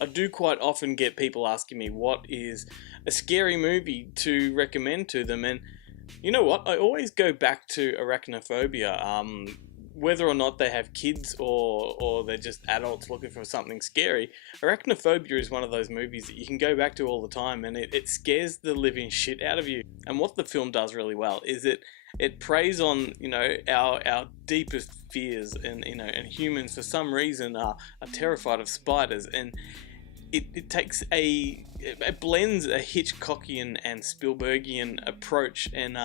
I do quite often get people asking me what is a scary movie to recommend to them, and you know what? I always go back to Arachnophobia. Whether or not they have kids or they're just adults looking for something scary, Arachnophobia is one of those movies that you can go back to all the time, and it scares the living shit out of you. And what the film does really well is it preys on, you know, our deepest fears, and you know, and humans for some reason are terrified of spiders, and it takes it blends a Hitchcockian and Spielbergian approach, and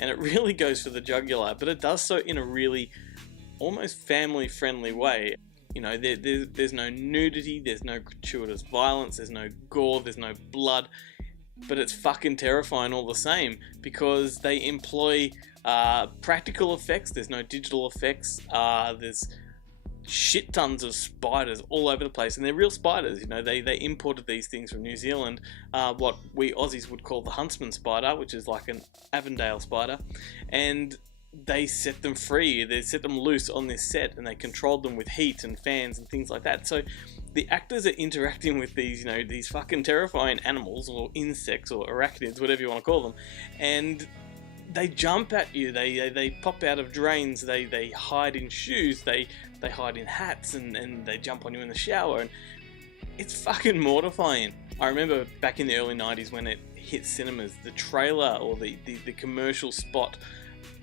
it really goes for the jugular, but it does so in a really almost family friendly way. You know, there's no nudity, there's no gratuitous violence, there's no gore, there's no blood, but it's fucking terrifying all the same, because they employ practical effects. There's no digital effects. There's shit tons of spiders all over the place, and they're real spiders. You know, they imported these things from New Zealand, what we Aussies would call the huntsman spider, which is like an Avondale spider, and they set them free. They set them loose on this set, and they controlled them with heat and fans and things like that. So the actors are interacting with these, you know, these fucking terrifying animals or insects or arachnids, whatever you want to call them, and they jump at you. They pop out of drains. They hide in shoes. They hide in hats, and they jump on you in the shower, and it's fucking mortifying. I remember back in the early 90s when it hit cinemas, the trailer or the commercial spot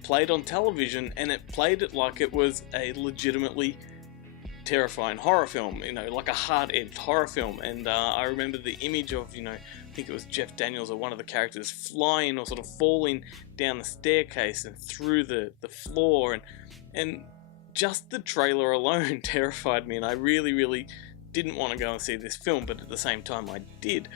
played on television, and it played it like it was a legitimately terrifying horror film, you know, like a hard-edged horror film. And I remember the image of, you know, I think it was Jeff Daniels or one of the characters flying or sort of falling down the staircase and through the floor, and just the trailer alone terrified me, and I really didn't want to go and see this film, but at the same time I did.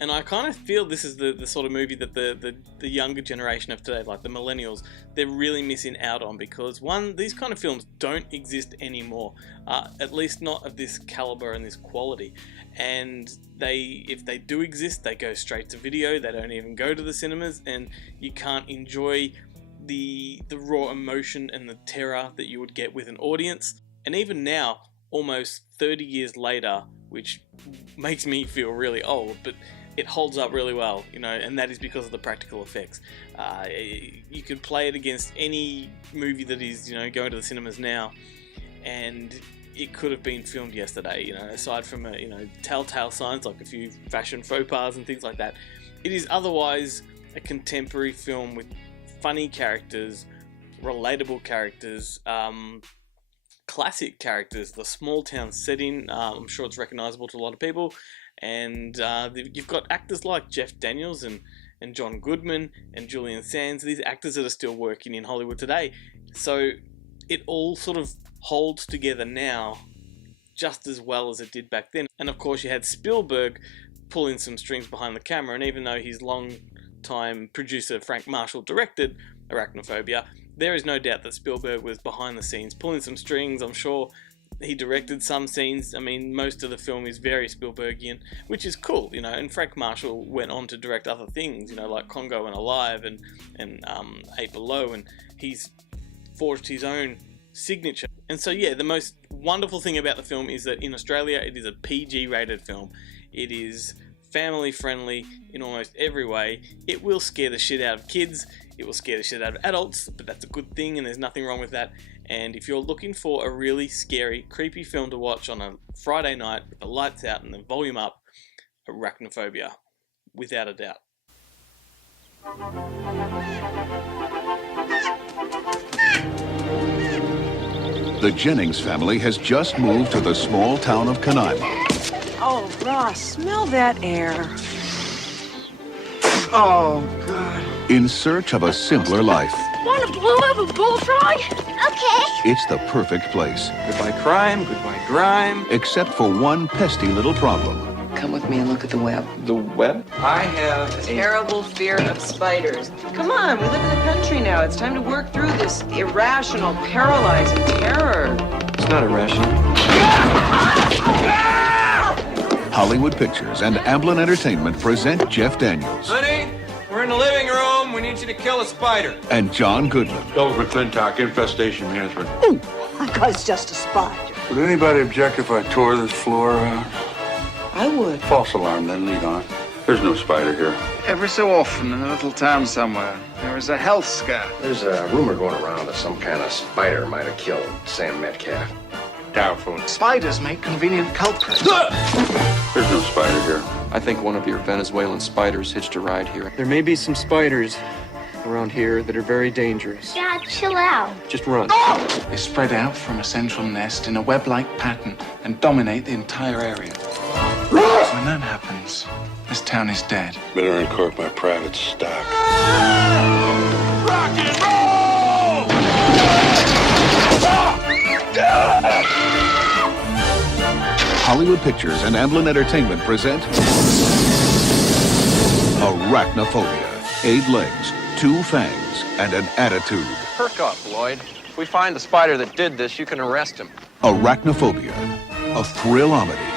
And I kind of feel this is the sort of movie that the younger generation of today, like the millennials, they're really missing out on, because one, these kind of films don't exist anymore, at least not of this caliber and this quality. And if they do exist, they go straight to video. They don't even go to the cinemas, and you can't enjoy the raw emotion and the terror that you would get with an audience. And even now, almost 30 years later, which makes me feel really old, but it holds up really well, you know, and that is because of the practical effects. You could play it against any movie that is, you know, going to the cinemas now, and it could have been filmed yesterday, you know, aside from you know, telltale signs like a few fashion faux pas and things like that. It is otherwise a contemporary film with funny characters, relatable characters, classic characters, the small town setting. I'm sure it's recognizable to a lot of people, and you've got actors like Jeff Daniels and John Goodman and Julian Sands, these actors that are still working in Hollywood today. So it all sort of holds together now just as well as it did back then. And of course you had Spielberg pulling some strings behind the camera, and even though his long-time producer Frank Marshall directed Arachnophobia, there is no doubt that Spielberg was behind the scenes pulling some strings. I'm sure he directed some scenes. I mean, most of the film is very Spielbergian, which is cool, you know. And Frank Marshall went on to direct other things, you know, like Congo and Alive and 8 Below, and he's forged his own signature. And so, yeah, the most wonderful thing about the film is that in Australia it is a PG-rated film. It is family-friendly in almost every way. It will scare the shit out of kids. It will scare the shit out of adults, but that's a good thing, and there's nothing wrong with that. And if you're looking for a really scary, creepy film to watch on a Friday night with the lights out and the volume up, Arachnophobia, without a doubt. The Jennings family has just moved to the small town of Canaima. Oh, Ross, smell that air. Oh, God. In search of a simpler life. Want to blow up a bullfrog? Okay. It's the perfect place. Goodbye crime, goodbye grime. Except for one pesky little problem. Come with me and look at the web. The web? I have a Terrible fear of spiders. Come on, we live in the country now. It's time to work through this irrational, paralyzing terror. It's not irrational. Hollywood Pictures and Amblin Entertainment present Jeff Daniels. Honey, we're in the living room. We need you to kill a spider. And John Goodman. Dover McClintock, Infestation Management. I thought it's just a spider. Would anybody object if I tore this floor out? I would. False alarm, then lead on. There's no spider here. Every so often in a little town somewhere, there is a health scare. There's a rumor going around that some kind of spider might have killed Sam Metcalf. Doubtful. Spiders make convenient culprits. There's no spider here. I think one of your Venezuelan spiders hitched a ride here. There may be some spiders around here that are very dangerous. Dad, chill out. Just run. They spread out from a central nest in a web-like pattern and dominate the entire area. When that happens, this town is dead. Better uncork my private stock. Rock and roll! Hollywood Pictures and Amblin Entertainment present Arachnophobia. 8 legs, 2 fangs, and an attitude. Perk up, Lloyd. If we find the spider that did this, you can arrest him. Arachnophobia, a thrill-omedy.